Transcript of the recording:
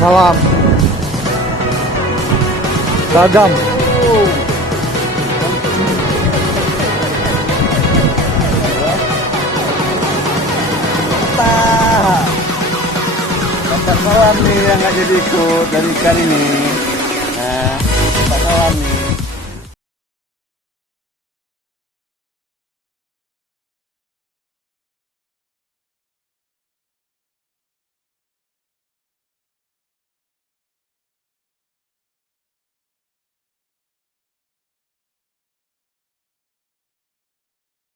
Salam. Gagam. Dapat kawan nih yang nggak jadi ikut dari ikan ini. Nah, dapat kawan nih.